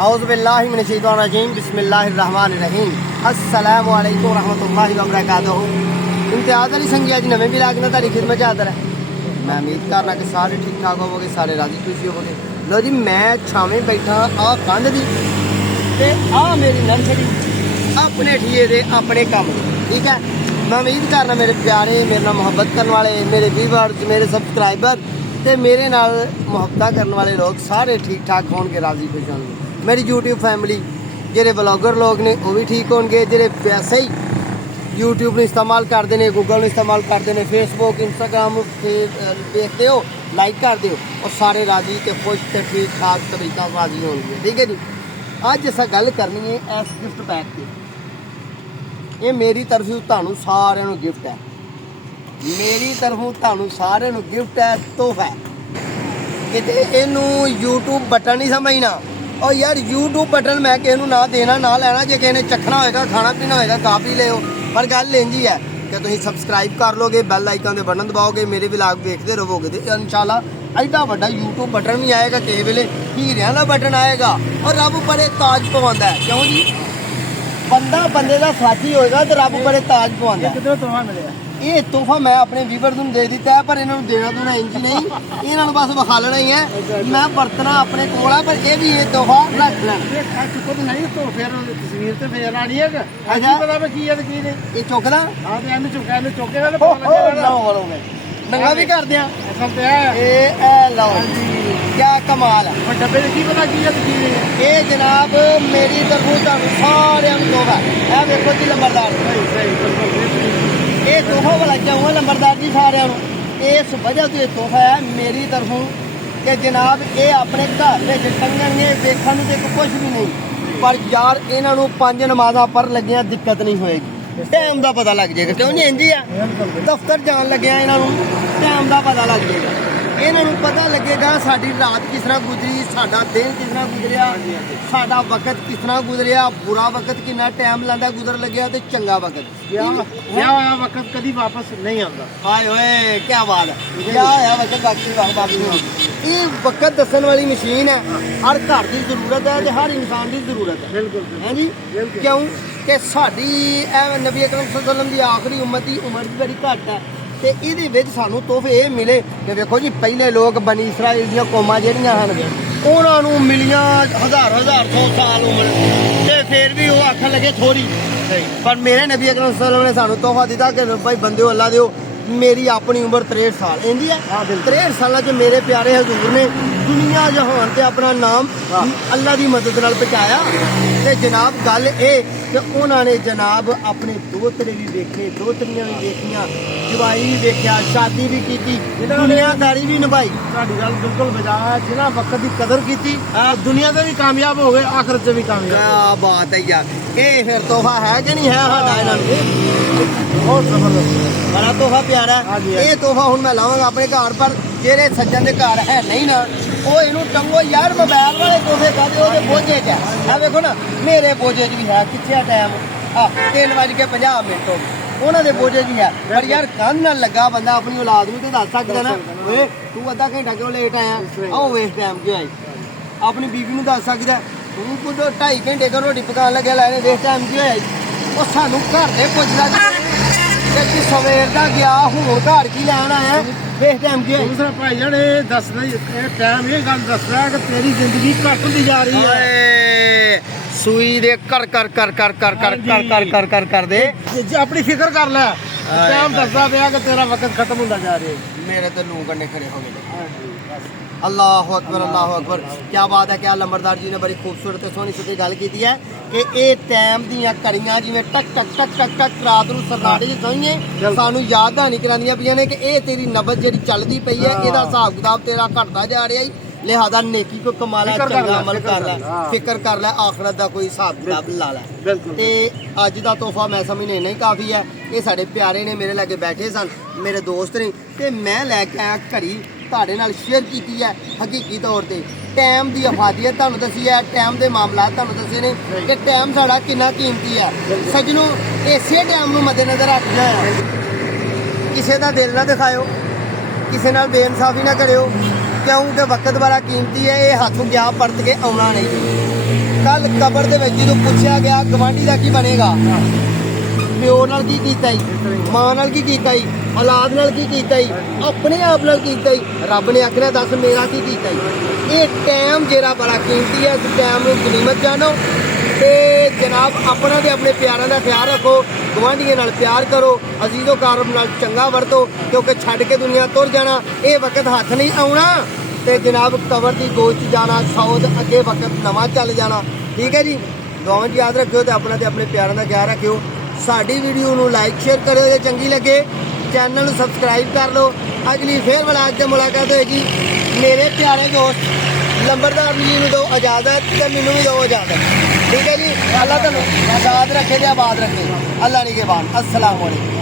औज़ुबिल्लाहि मिनश्शैतानिर्रजीम बिस्मिल्लाहिर्रहमानिर्रहीम अस्सलामु अलैकुम रहमतुल्लाहि व बरकातुहू। इम्तियाज़ अली संघिया जी नवें विलाग में तुहाडी खिदमत हाज़र है। मैं उम्मीद करना कि सारे ठीक ठाक होवोगे, सारे राजी खुशी होवोगे। लो जी, मैं छावें बैठा आ कंध दी ते आ मेरी नर्सरी अपने ठिए दे अपने कम दे, ठीक है। मैं उम्मीद करना मेरे प्यारे, मेरे नाल मुहब्बत करने वाले, मेरे व्यूअर्स, मेरे सबसक्राइबर ते मेरे नाल मुहब्बत करने वाले लोग सारे ठीक ठाक होंगे, राजी खुश होंगे। मेरी यूट्यूब फैमिली जेरे ब्लॉगर लोग ने वो भी ठीक होंगे, जेरे वैसे ही यूट्यूब में इस्तेमाल करते हैं, गूगल में इस्तेमाल करते हैं, फेसबुक इंस्टाग्राम देखते हो, लाइक करते हो, और सारे राजी तो खुश तो ठीक ठाक तरीका राजी होंगे, ठीक है जी। अज अस गल करनी है इस गिफ्ट पैक की। ये मेरी तरफों तुहानू सारिਆਂ ਨੂੰ गिफ्ट है, मेरी तरफों तुहानू सारिਆਂ ਨੂੰ गिफ्ट है, तोहफा है। किते इनू यूट्यूब बटन नहीं समझना, और यार यूट्यूब बटन मैं किसी ना देना ना लैना। जो किसी ने चखना होएगा, खाना पीना होएगा, खा पी लियो, पर गल इंज ही है कि तुम सबसक्राइब कर लोगे, बैल आइकन के बटन दबाओगे, मेरे व्लॉग देखते रहोगे, तो इंशाल्लाह एडा बड़ा यूट्यूब बटन भी आएगा, किसी वेले हीरियां का बटन आएगा, और रब बड़े ताज पवांदा है। क्यों जी, बंदा बंदे का साथी होएगा तो रब बड़े ताज पवांदा है। ये तोहफा मैं अपने व्यूअर को दे दिता है, पर इन्होंने देना दूना इंज नहीं, इन्होंने बस विखा लेना ही है। मैं बरतना अपने कोल है, पर ये भी ये तोहफा रख लेना। नहीं तो फिर तस्वीर तो फिर आनी है कि अच्छा पता मैं की है की नहीं ये चुकदा हां ते एनु चुकेगा तो पता लगेगा ना। नंगा भी कर दिया असल ते है ए लो क्या कमाल है। पर डब्बे की पता की है की नहीं। ये जनाब मेरी तरफों तुहानू सारे तोहफा है। देखो जी लंबरदार, सही सही बिल्कुल ये तोहफा वाला चाहूँगा लंबरदार जी सारे इस वजह से तोहफा है मेरी तरफों कि जनाब ये अपने घर में टंगणगे, देखने तो कुछ भी नहीं, पर यार इन्हों 5 नमाज़ां पर लगिया दिक्कत नहीं होएगी, टाइम का पता लग जाएगा। क्यों नहीं इंज ही है, दफ्तर जान लग्या इन्हों टाइम का पता लग जाएगा, इन्हों पता लगेगा साडी रात किस तरह गुजरी, साडा दिन किस तरह गुजरिया, साडा वक्त किस तरह गुजरिया, बुरा वक्त कितना टाइम लांदा गुजर लग्या ते चंगा वक्त क्या वक्त कभी वापस नहीं आता। हाय ओए क्या बात है, क्या होया वक्त वापस नहीं आता। ये वक्त दसन वाली मशीन है, हर घर की जरूरत है ते हर इंसान की जरूरत है। बिल्कुल है जी, क्यों कि साडी नबी अकरम सल्लल्लाहु अलैहि वसल्लम की आखिरी उम्मत की उम्र भी बड़ी घट है, ਤੇ ਇਹਦੇ ਵਿੱਚ ਸਾਨੂੰ ਤੋਹਫੇ ਇਹ ਮਿਲੇ ਕਿ ਵੇਖੋ ਜੀ ਪਹਿਲੇ ਲੋਕ ਬਨੀ ਇਸਰਾਈਲ ਦੀਆਂ ਕੌਮਾਂ ਜਿਹੜੀਆਂ ਹਨ ਉਹਨਾਂ ਨੂੰ ਮਿਲੀਆਂ ਹਜ਼ਾਰ 100 ਸਾਲ ਉਮਰ, ਤੇ ਫਿਰ ਵੀ ਉਹ ਆਖਣ ਲੱਗੇ ਥੋੜੀ। ਪਰ ਮੇਰੇ ਨਬੀ ਅਕਰਮ ਸੱਲੱਲਾਹੁ ਅਲੈਹਿ ਵਸੱਲਮ ਨੇ ਸਾਨੂੰ ਤੋਹਫਾ ਦਿੱਤਾ ਕਿ ਭਾਈ ਬੰਦਿਓ ਅੱਲਾ ਦਿਓ, ਮੇਰੀ ਆਪਣੀ ਉਮਰ 63 ਸਾਲ ਇੰਦੀ ਹੈ। 63 ਸਾਲਾਂ 'ਚ ਮੇਰੇ ਪਿਆਰੇ ਹਜ਼ੂਰ ਨੇ ਦੁਨੀਆ ਜਹਾਨ ਤੇ ਆਪਣਾ ਨਾਮ ਅੱਲਾ ਦੀ ਮਦਦ ਨਾਲ ਪਹੁੰਚਾਇਆ। ਤੇ ਜਨਾਬ ਗੱਲ ਇਹ ਕਿ ਉਹਨਾਂ ਨੇ ਜਨਾਬ ਆਪਣੇ ਦੋਤਰੇ ਵੀ ਵੇਖੇ, ਦੋਤਰੀਆਂ ਵੀ ਵੇਖੀਆਂ, ਜਵਾਈ ਵੀ ਵੇਖਿਆ, ਸ਼ਾਦੀ ਵੀ ਕੀਤੀ, ਦੁਨੀਆਦਾਰੀ ਵੀ ਨਿਭਾਈ। ਤੁਹਾਡੀ ਗੱਲ ਬਿਲਕੁਲ ਬਜਾ ਹੈ। ਜਿਨ੍ਹਾਂ ਵਕਤ ਦੀ ਕਦਰ ਕੀਤੀ ਦੁਨੀਆ ਤੇ ਵੀ ਕਾਮਯਾਬ ਹੋ ਗਏ, ਆਖਰਤ 'ਚ ਵੀ ਕਾਮਯਾਬ। ਕਿਆ ਬਾਤ ਹੈ ਯਾਰ, ਇਹ ਫਿਰ ਤੋਹਫਾ ਹੈ ਕਿ ਨਹੀਂ ਹੈ ਸਾਡਾ ਇਹਨਾਂ ਨੂੰ? ਬਹੁਤ ਜ਼ਬਰਦਸਤ ਬੜਾ ਤੋਹਫਾ ਪਿਆਰਾ। ਇਹ ਤੋਹਫਾ ਹੁਣ ਮੈਂ ਲਾਵਾਂਗਾ ਆਪਣੇ ਘਰ, ਪਰ ਜਿਹੜੇ ਸੱਜਣ ਦੇ ਘਰ ਹੈ ਨਹੀਂ ਨਾ, ਉਹ ਇਹਨੂੰ ਟੰਗੋ ਯਾਰ। ਮੋਬਾਈਲ ਵਾਲੇ ਤੋਹਫੇ ਕਾਦੇ ਉਹਦੇ ਬੋਝੇ 'ਚ ਹੈ। ਆ ਵੇਖੋ ਨਾ ਮੇਰੇ ਬੋਝੇ 'ਚ ਵੀ ਹੈ, ਕਿੱਥੇ ਆ ਟਾਈਮ 3:50 ਹੋ ਗਏ, ਉਹਨਾਂ ਦੇ ਬੋਝੇ 'ਚ ਵੀ ਹੈ। ਪਰ ਯਾਰ ਕੰਨ ਨਾਲ ਲੱਗਾ ਬੰਦਾ ਆਪਣੀ ਔਲਾਦ ਨੂੰ ਤੇ ਦੱਸ ਸਕਦਾ ਨਾ, ਓਏ ਤੂੰ ਅੱਧਾ ਘੰਟਾ ਕਿਉਂ ਲੇਟ ਆਇਆ, ਆਓ ਵੇਖ ਟਾਈਮ ਕਿਉਂ ਆਈ। ਆਪਣੀ ਬੀਵੀ ਨੂੰ ਦੱਸ ਸਕਦਾ ਤੂੰ ਕੁਝ 2.5 ਘੰਟੇ ਤੋਂ ਰੋਟੀ ਪਕਾਉਣ ਲੱਗਿਆ ਲੈਣੇ, ਵੇਖ ਟਾਈਮ ਕਿਉਂ ਆਈ। ਉਹ ਸਾਨੂੰ ਘਰ ਦੇ ਪੁੱਛਦਾ ਕਿ ਸਵੇਰ ਦਾ ਗਿਆ ਹੁਣ ਘਰ ਕੀ ਲੈਣ ਆਇਆ, ਵੇਖ ਟਾਈਮ ਕੀ ਹੈ। ਦੂਸਰਾ ਭਾਈ ਜਾਨ ਇਹ ਦੱਸਦਾ ਇਹ ਟਾਈਮ ਇਹ ਗੱਲ ਦੱਸਦਾ ਕਿ ਤੇਰੀ ਜ਼ਿੰਦਗੀ ਘੱਟ ਹੁੰਦੀ ਜਾ ਰਹੀ ਹੈ। ਸੂਈ ਦੇ ਕਰ ਕਰ ਕਰ ਕਰ ਕਰ ਕਰ ਕਰ ਕਰ ਕਰ ਕਰ ਕਰ ਦੇ ਜੇ ਆਪਣੀ ਫਿਕਰ ਕਰ ਲੈ, ਟਾਈਮ ਦੱਸਦਾ ਪਿਆ ਕਿ ਤੇਰਾ ਵਕਤ ਖਤਮ ਹੁੰਦਾ ਜਾ ਰਿਹਾ ਹੈ। ਮੇਰੇ ਤੇ ਲੂ ਕੰਨੇ ਖੜੇ ਹੋ ਗਏ। अल्लाह अकबर, क्या बात है। क्या लंबरदार जी ने बड़ी खूबसूरत सोहनी सुठी गल की है कि ये टाइम दियां घड़ियां जिवें टक टक टक टक टक रात नूं सरनाटे च सोईए सानू याद दहानी करांदियां पईयां ने कि ये तेरी नबज जिहड़ी चलदी पई है, इहदा हिसाब किताब तेरा घटदा जा रहा है, लिहाजा नेकी को कमाला, चंगा अमल कर लै, फिक्र कर लै, आखरत का कोई हिसाब किताब ला लै। ते अज दा तोहफा मैं समझने नहीं काफ़ी है। ये साडे प्यारे ने मेरे लागे बैठे सन, मेरे दोस्त ने, ते मैं लैके आया घड़ी ਤੁਹਾਡੇ ਨਾਲ शेयर की है हकीकी तौर पर। टाइम की अफादियत ਤੁਹਾਨੂੰ दसी है, टाइम के मामला ਤੁਹਾਨੂੰ दसे ने कि टाइम साड़ा कितना कीमती है। सजनों इसे टाइम को मद्देनजर रखना है, किसी का दिल ना दिखाओ, किसी नाल बेइंसाफी ना करो, क्योंकि वक्त बड़ा कीमती है, ये हाथों गया परत के आना नहीं। ਕੱਲ ਕਬਰ ਦੇ ਵਿੱਚ ਜਦੋਂ ਪੁੱਛਿਆ ਗਿਆ ਗਵਾਂਢੀ ਦਾ ਕੀ ਬਣੇਗਾ, ਪਿਓ ਨਾਲ ਕੀ ਕੀਤਾ ਈ, ਮਾਂ ਨਾਲ ਕੀ ਕੀਤਾ ਈ, ਔਲਾਦ ਨਾਲ ਕੀ ਕੀਤਾ ਈ, ਆਪਣੇ ਆਪ ਨਾਲ ਕੀਤਾ ਈ, ਰੱਬ ਨੇ ਆਖਿਆ ਦੱਸ ਮੇਰਾ ਕੀ ਕੀਤਾ ਈ। ਇਹ ਟਾਈਮ ਜਿਹੜਾ ਬੜਾ ਕੀਮਤੀ ਹੈ, ਇਸ ਟਾਈਮ ਨੂੰ ਗਨੀਮਤ ਜਾਣੋ ਤੇ ਜਨਾਬ ਆਪਣਾ ਤੇ ਆਪਣੇ ਪਿਆਰਾਂ ਦਾ ਖਿਆਲ ਰੱਖੋ, ਗਵਾਂਢੀਆਂ ਨਾਲ ਪਿਆਰ ਕਰੋ, ਅਜ਼ੀਜ਼ੋ ਕਾਰਬ ਨਾਲ ਚੰਗਾ ਵਰਤੋ, ਕਿਉਂਕਿ ਛੱਡ ਕੇ ਦੁਨੀਆ ਤੁਰ ਜਾਣਾ ਇਹ ਵਕਤ ਹੱਥ ਨਹੀਂ ਆਉਣਾ ਤੇ ਜਨਾਬ ਕਬਰ ਦੀ ਗੋਦ 'ਚ ਜਾਣਾ, ਸੌਦ ਅੱਗੇ ਵਕਤ ਨਵਾਂ ਚੱਲ ਜਾਣਾ। ਠੀਕ ਹੈ ਜੀ, ਦੁਆਵਾਂ 'ਚ ਯਾਦ ਰੱਖਿਓ ਤੇ ਆਪਣਾ ਤੇ ਆਪਣੇ ਪਿਆਰਾਂ ਦਾ ਖਿਆਲ ਰੱਖਿਓ। ਸਾਡੀ ਵੀਡੀਓ ਨੂੰ ਲਾਈਕ ਸ਼ੇਅਰ ਕਰਿਓ ਜੇ ਚੰਗੀ ਲੱਗੇ, ਚੈਨਲ ਨੂੰ ਸਬਸਕ੍ਰਾਈਬ ਕਰ ਲਓ। ਅਗਲੀ ਫੇਰ ਵਲਾਗ ਤੇ ਮੁਲਾਕਾਤ ਹੋਏਗੀ। ਮੇਰੇ ਪਿਆਰੇ ਦੋਸਤ ਲੰਬਰਦਾਰ ਜੀ ਨੂੰ ਦਿਓ ਇਜਾਜ਼ਤ ਤੇ ਮੈਨੂੰ ਵੀ ਦਿਓ ਇਜਾਜ਼ਤ। ਠੀਕ ਹੈ ਜੀ, ਅੱਲਾਹ ਤੁਹਾਨੂੰ ਆਜ਼ਾਦ ਰੱਖੇ ਤੇ ਆਬਾਦ ਰੱਖੇ। ਅੱਲਾਹ ਨਿਗਹਿਬਾਨ। अस्सलाम वालेकुम।